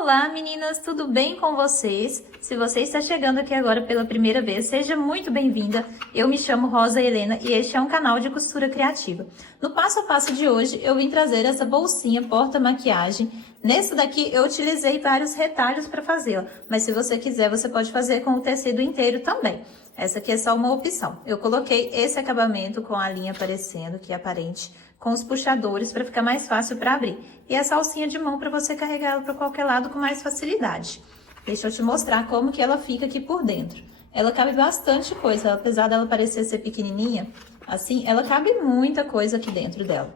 Olá meninas, tudo bem com vocês? Se você está chegando aqui agora pela primeira vez, seja muito bem-vinda. Eu me chamo Rosa Helena e este é um canal de costura criativa. No passo a passo de hoje, eu vim trazer essa bolsinha porta-maquiagem. Nessa daqui eu utilizei vários retalhos para fazê-la, mas se você quiser, você pode fazer com o tecido inteiro também. Essa aqui é só uma opção. Eu coloquei esse acabamento com a linha aparecendo, que é aparente, com os puxadores para ficar mais fácil para abrir. E essa alcinha de mão para você carregar ela para qualquer lado com mais facilidade. Deixa eu te mostrar como que ela fica aqui por dentro. Ela cabe bastante coisa, apesar dela parecer ser pequenininha, assim, ela cabe muita coisa aqui dentro dela.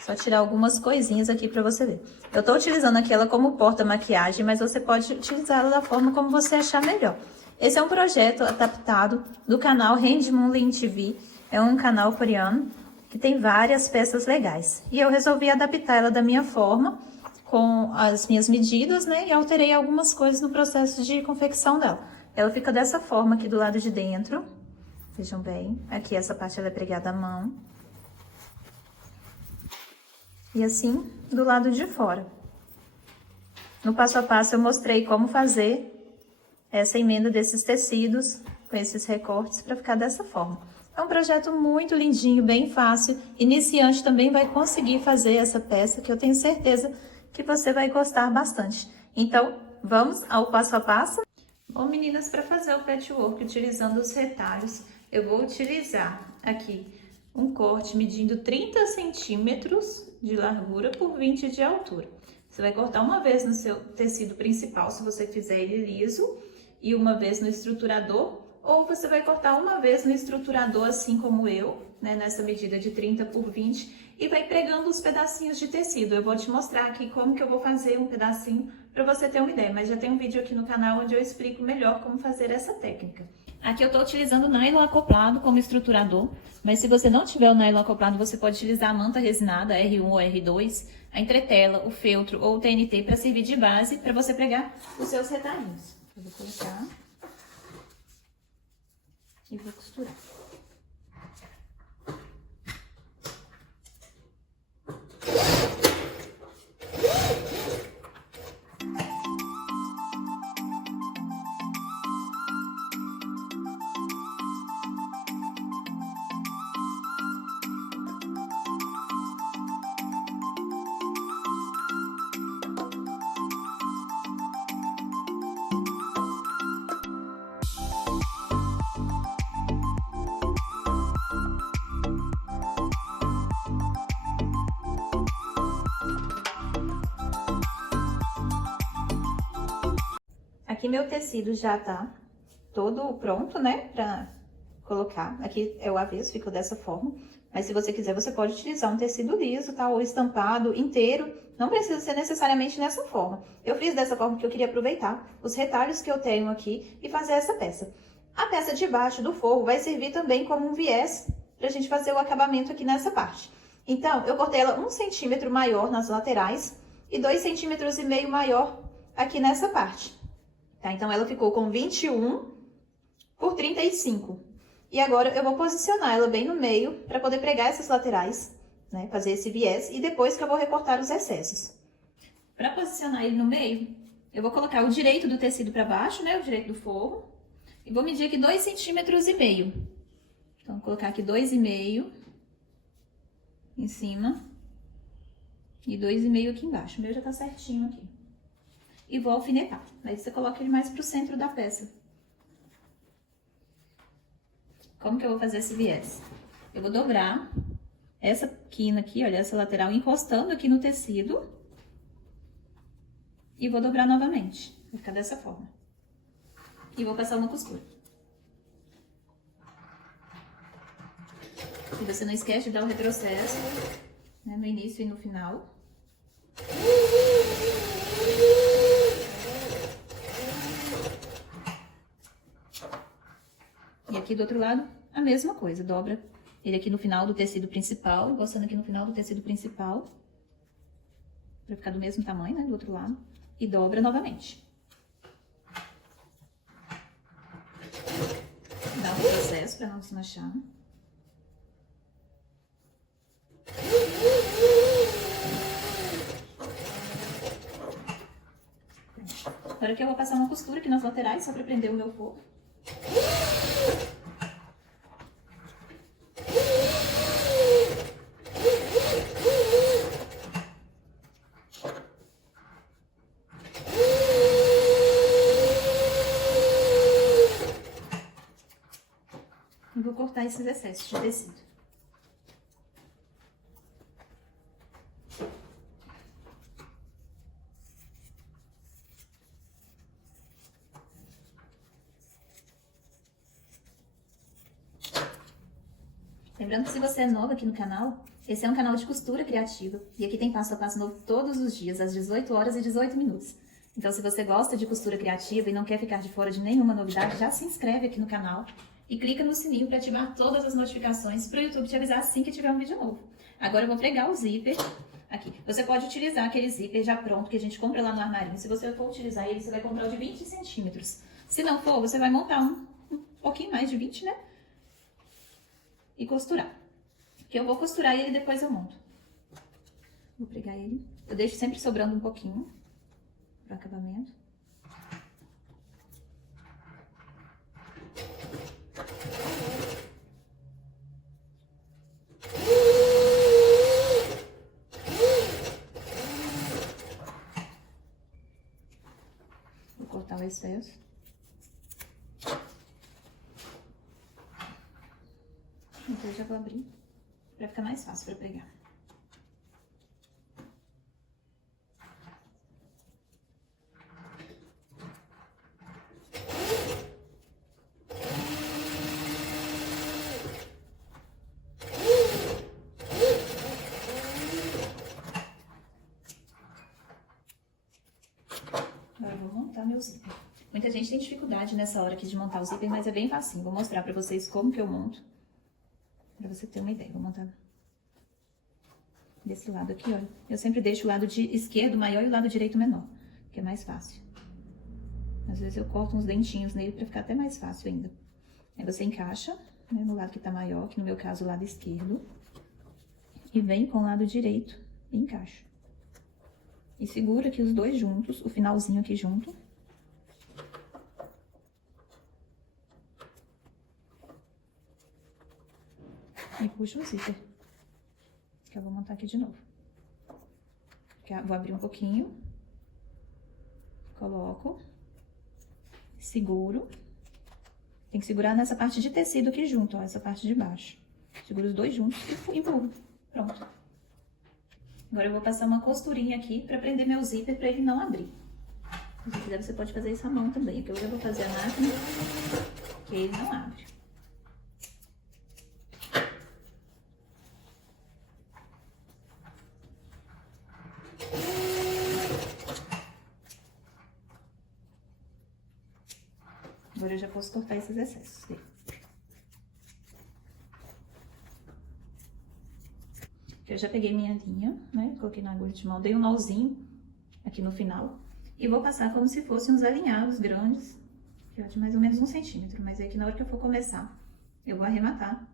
Só tirar algumas coisinhas aqui para você ver. Eu tô utilizando aqui ela como porta-maquiagem, mas você pode utilizar ela da forma como você achar melhor. Esse é um projeto adaptado do canal Hand Moonlight TV, é um canal coreano que tem várias peças legais. E eu resolvi adaptar ela da minha forma, com as minhas medidas, né? E alterei algumas coisas no processo de confecção dela. Ela fica dessa forma aqui do lado de dentro. Vejam bem, aqui essa parte ela é pregada à mão. E assim, do lado de fora. No passo a passo eu mostrei como fazer essa emenda desses tecidos, com esses recortes, para ficar dessa forma. É um projeto muito lindinho, bem fácil. Iniciante também vai conseguir fazer essa peça, que eu tenho certeza que você vai gostar bastante. Então, vamos ao passo a passo? Bom, meninas, para fazer o patchwork utilizando os retalhos, eu vou utilizar aqui um corte medindo 30 centímetros de largura por 20 de altura. Você vai cortar uma vez no seu tecido principal, se você fizer ele liso, e uma vez no estruturador, ou você vai cortar uma vez no estruturador, assim como eu, né, nessa medida de 30 por 20, e vai pregando os pedacinhos de tecido. Eu vou te mostrar aqui como que eu vou fazer um pedacinho para você ter uma ideia, mas já tem um vídeo aqui no canal onde eu explico melhor como fazer essa técnica. Aqui eu tô utilizando nylon acoplado como estruturador, mas se você não tiver o nylon acoplado, você pode utilizar a manta resinada R1 ou R2, a entretela, o feltro ou o TNT para servir de base para você pregar os seus retalhinhos. Eu vou colocar e vou costurar. Aqui meu tecido já tá todo pronto, né, pra colocar. Aqui é o avesso, ficou dessa forma. Mas se você quiser, você pode utilizar um tecido liso, tá, ou estampado inteiro. Não precisa ser necessariamente nessa forma. Eu fiz dessa forma porque eu queria aproveitar os retalhos que eu tenho aqui e fazer essa peça. A peça de baixo do forro vai servir também como um viés pra gente fazer o acabamento aqui nessa parte. Então, eu cortei ela 1 centímetro maior nas laterais e 2,5 centímetros maior aqui nessa parte. Tá? Então, ela ficou com 21 por 35. E agora, eu vou posicionar ela bem no meio para poder pregar essas laterais, né? Fazer esse viés e depois que eu vou recortar os excessos. Para posicionar ele no meio, eu vou colocar o direito do tecido para baixo, né? O direito do forro. E vou medir aqui 2,5 centímetros. Então, vou colocar aqui 2,5 em cima e 2,5 aqui embaixo. O meu já tá certinho aqui. E vou alfinetar. Aí você coloca ele mais pro centro da peça. Como que eu vou fazer esse viés? Eu vou dobrar essa quina aqui, olha, essa lateral, encostando aqui no tecido. E vou dobrar novamente. Vai ficar dessa forma. E vou passar uma costura. E você não esquece de dar o retrocesso, né, no início e no final. E aqui do outro lado, a mesma coisa, dobra ele aqui no final do tecido principal, encostando aqui no final do tecido principal, pra ficar do mesmo tamanho, né, do outro lado, e dobra novamente. Dá um processo pra não desmanchar. Agora aqui eu vou passar uma costura aqui nas laterais, só pra prender o meu forro. E vou cortar esses excessos de tecido. Lembrando que se você é nova aqui no canal, esse é um canal de costura criativa e aqui tem passo a passo novo todos os dias, às 18 horas e 18 minutos. Então, se você gosta de costura criativa e não quer ficar de fora de nenhuma novidade, já se inscreve aqui no canal e clica no sininho para ativar todas as notificações para o YouTube te avisar assim que tiver um vídeo novo. Agora eu vou pregar o zíper aqui. Você pode utilizar aquele zíper já pronto que a gente compra lá no armarinho. Se você for utilizar ele, você vai comprar o de 20 centímetros. Se não for, você vai montar um pouquinho mais de 20, né? E costurar. Que eu vou costurar e ele depois eu monto. Vou pregar ele. Eu deixo sempre sobrando um pouquinho para o acabamento. Vou cortar o excesso. Então eu já vou abrir para ficar mais fácil para pregar. Agora eu vou montar meu zíper. Muita gente tem dificuldade nessa hora aqui de montar o zíper, mas é bem facinho. Vou mostrar para vocês como que eu monto. Pra você ter uma ideia, vou montar desse lado aqui, olha. Eu sempre deixo o lado esquerdo maior e o lado direito menor, que é mais fácil. Às vezes eu corto uns dentinhos nele pra ficar até mais fácil ainda. Aí você encaixa, né, no lado que tá maior, que no meu caso o lado esquerdo. E vem com o lado direito e encaixa. E segura aqui os dois juntos, o finalzinho aqui junto. E puxo o zíper, que eu vou montar aqui de novo. Vou abrir um pouquinho, coloco, seguro. Tem que segurar nessa parte de tecido aqui junto, ó, essa parte de baixo. Segura os dois juntos e empurro. Pronto. Agora eu vou passar uma costurinha aqui pra prender meu zíper pra ele não abrir. Se você quiser, você pode fazer isso à mão também, que eu já vou fazer a máquina, que ele não abre. Agora eu já posso cortar esses excessos dele. Eu já peguei minha linha, né? Coloquei na agulha de mão, dei um nozinho aqui no final. E vou passar como se fossem uns alinhados grandes, que é de mais ou menos 1 centímetro. Mas é que na hora que eu for começar, eu vou arrematar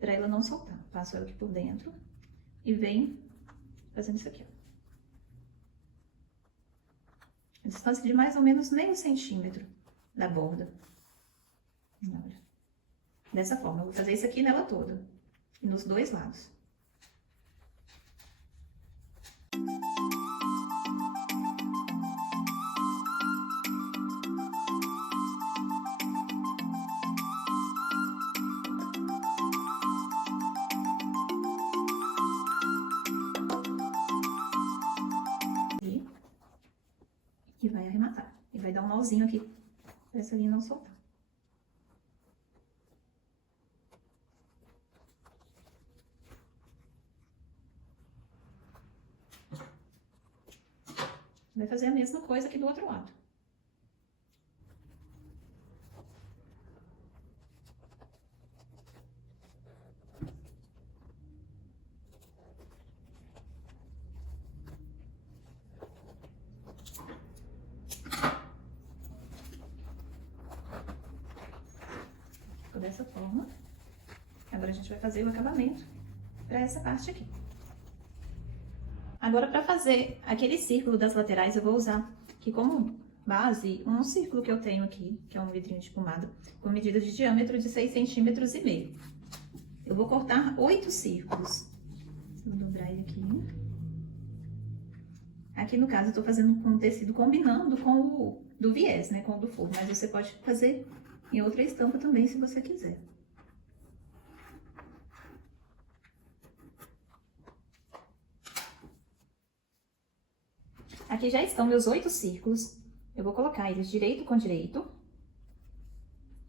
pra ela não soltar. Passo ela aqui por dentro e venho fazendo isso aqui, ó. A distância de mais ou menos meio centímetro da borda. Olha. Dessa forma, eu vou fazer isso aqui nela toda. E nos dois lados. E vai arrematar. E vai dar um nozinho aqui, pra essa linha não soltar. Vai fazer a mesma coisa aqui do outro lado. Ficou dessa forma. Agora a gente vai fazer o acabamento para essa parte aqui. Agora, para fazer aquele círculo das laterais, eu vou usar, que como base um círculo que eu tenho aqui, que é um vidrinho de pomada, com medida de diâmetro de 6,5 centímetros. Eu vou cortar 8 círculos. Vou dobrar ele aqui. Aqui, no caso, eu tô fazendo com o tecido combinando com o do viés, né? Com o do forro. Mas você pode fazer em outra estampa também, se você quiser. Aqui já estão meus 8 círculos. Eu vou colocar eles direito com direito.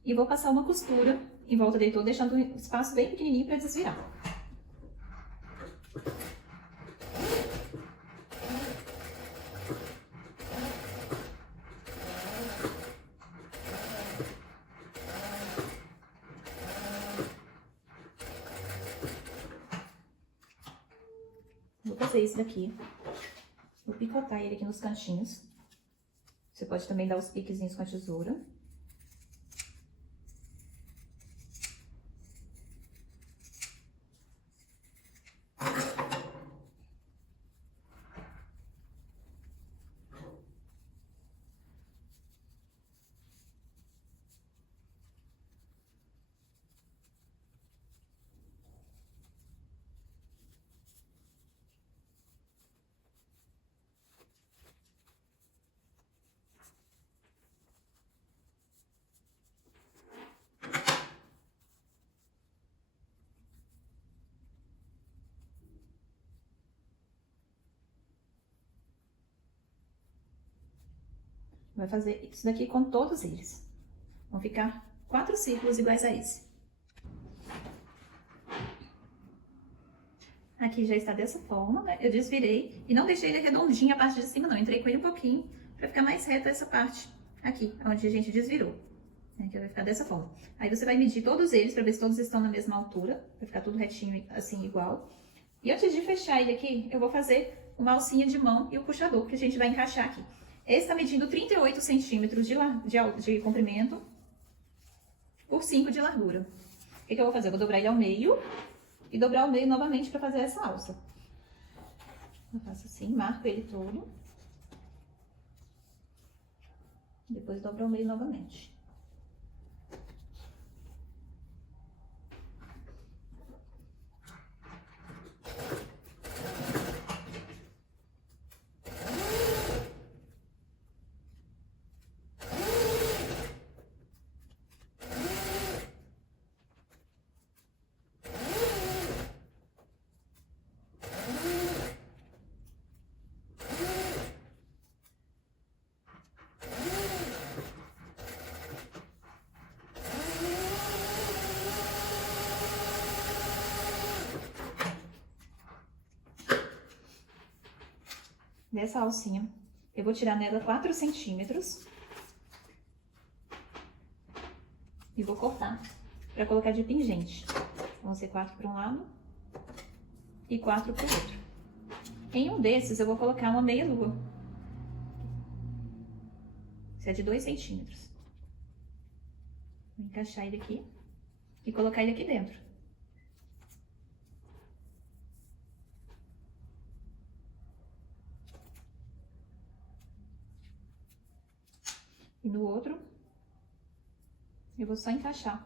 E vou passar uma costura em volta dele todo, deixando um espaço bem pequenininho para desvirar. Vou fazer isso daqui. Vou picotar ele aqui nos cantinhos. Você pode também dar os piquezinhos com a tesoura. Vai fazer isso daqui com todos eles. Vão ficar 4 círculos iguais a esse. Aqui já está dessa forma, né? Eu desvirei e não deixei ele redondinho a parte de cima, não. Entrei com ele um pouquinho para ficar mais reta essa parte aqui, onde a gente desvirou. Aqui vai ficar dessa forma. Aí você vai medir todos eles para ver se todos estão na mesma altura, para ficar tudo retinho assim, igual. E antes de fechar ele aqui, eu vou fazer uma alcinha de mão e o puxador, que a gente vai encaixar aqui. Esse tá medindo 38 centímetros de comprimento por 5 de largura. O que eu vou fazer? Eu vou dobrar ele ao meio e dobrar ao meio novamente para fazer essa alça. Eu faço assim, marco ele todo. Depois dobro ao meio novamente. Dessa alcinha, eu vou tirar nela 4 centímetros e vou cortar para colocar de pingente. Vão ser 4 para um lado e 4 para o outro. Em um desses, eu vou colocar uma meia-lua. Esse é de 2 centímetros. Vou encaixar ele aqui e colocar ele aqui dentro. E no outro, eu vou só encaixar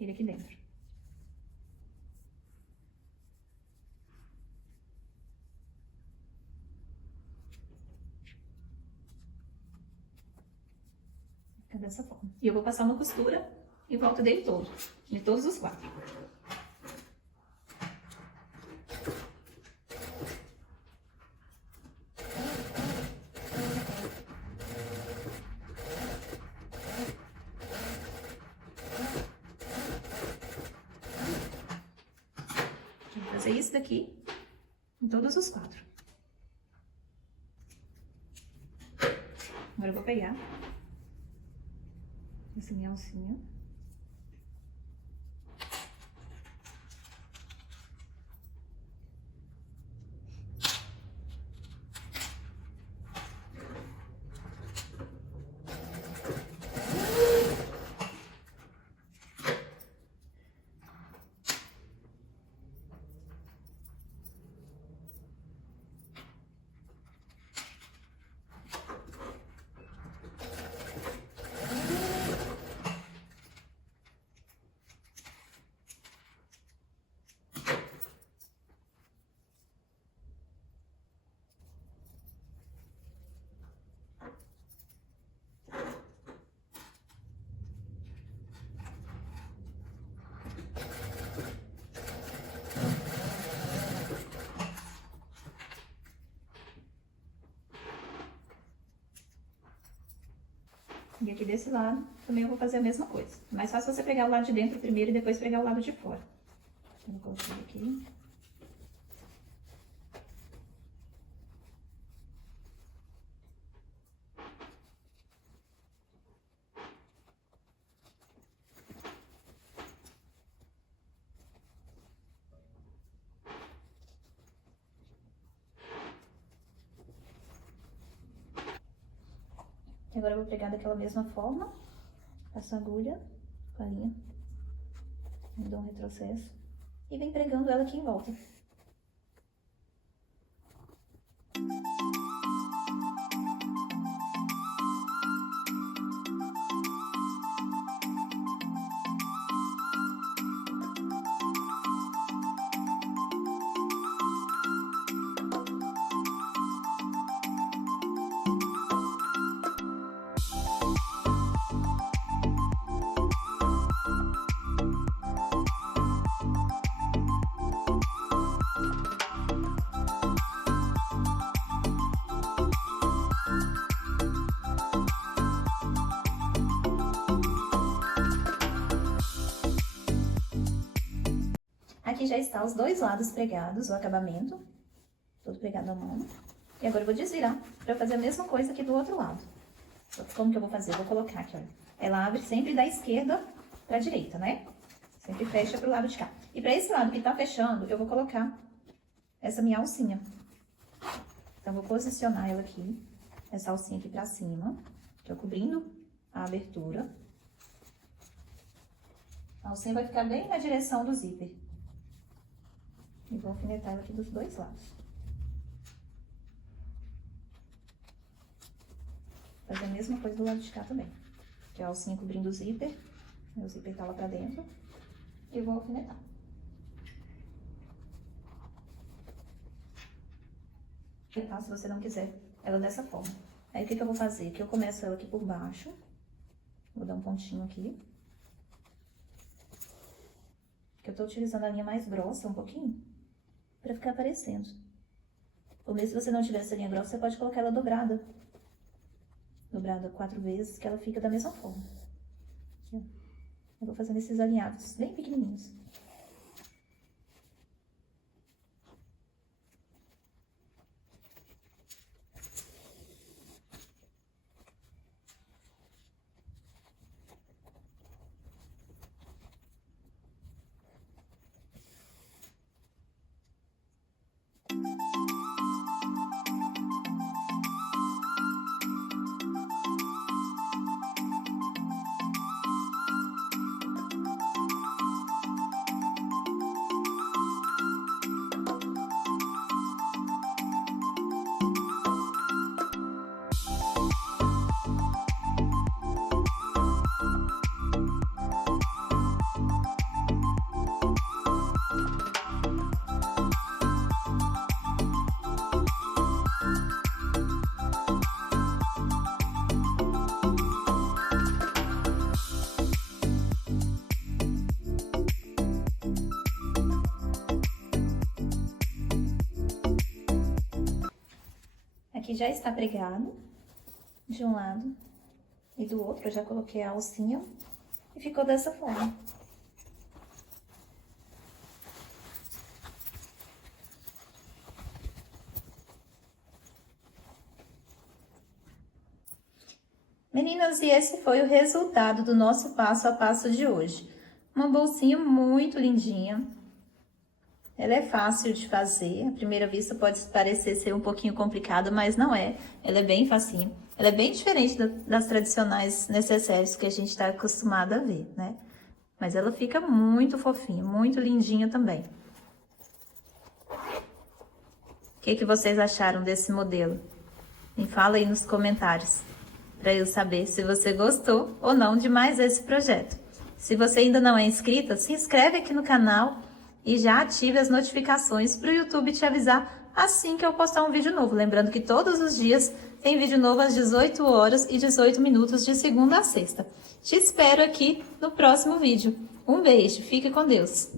ele aqui dentro. Fica dessa forma. E eu vou passar uma costura em volta dele todo, de todos os 4. Vou fazer isso daqui em todos os 4. Agora eu vou pegar essa minha alcinha. E aqui desse lado também eu vou fazer a mesma coisa. Mais fácil você pegar o lado de dentro primeiro e depois pegar o lado de fora. Eu vou colocar aqui. E agora eu vou pregar daquela mesma forma. Passo a agulha com a linha. Dou um retrocesso. E vem pregando ela aqui em volta. Aqui já está os dois lados pregados, o acabamento, todo pregado à mão. E agora eu vou desvirar para fazer a mesma coisa aqui do outro lado. Como que eu vou fazer? Eu vou colocar aqui, olha. Ela abre sempre da esquerda para a direita, né? Sempre fecha pro lado de cá. E para esse lado que tá fechando, eu vou colocar essa minha alcinha. Então, eu vou posicionar ela aqui, essa alcinha aqui pra cima, tô cobrindo a abertura. A alcinha vai ficar bem na direção do zíper. E vou alfinetar ela aqui dos dois lados. Fazer a mesma coisa do lado de cá também. Que é a alcinha cobrindo o zíper tá lá pra dentro. E vou alfinetar. Tá, se você não quiser ela dessa forma. Aí, o que eu vou fazer? Aqui eu começo ela aqui por baixo. Vou dar um pontinho aqui. Porque eu tô utilizando a linha mais grossa um pouquinho, pra ficar aparecendo. Ou mesmo se você não tiver essa linha grossa, você pode colocar ela dobrada. Dobrada 4 vezes, que ela fica da mesma forma. Aqui, ó. Eu vou fazendo esses alinhados bem pequenininhos. Aqui já está pregado de um lado e do outro. Eu já coloquei a alcinha e ficou dessa forma. Meninas, e esse foi o resultado do nosso passo a passo de hoje. Uma bolsinha muito lindinha. Ela é fácil de fazer, à primeira vista pode parecer ser um pouquinho complicada, mas não é. Ela é bem facinho. Ela é bem diferente das tradicionais necessárias que a gente está acostumado a ver, né? Mas ela fica muito fofinha, muito lindinha também. O que vocês acharam desse modelo? Me fala aí nos comentários, para eu saber se você gostou ou não de mais esse projeto. Se você ainda não é inscrita, se inscreve aqui no canal e já ative as notificações para o YouTube te avisar assim que eu postar um vídeo novo. Lembrando que todos os dias tem vídeo novo às 18 horas e 18 minutos de segunda a sexta. Te espero aqui no próximo vídeo. Um beijo, fique com Deus!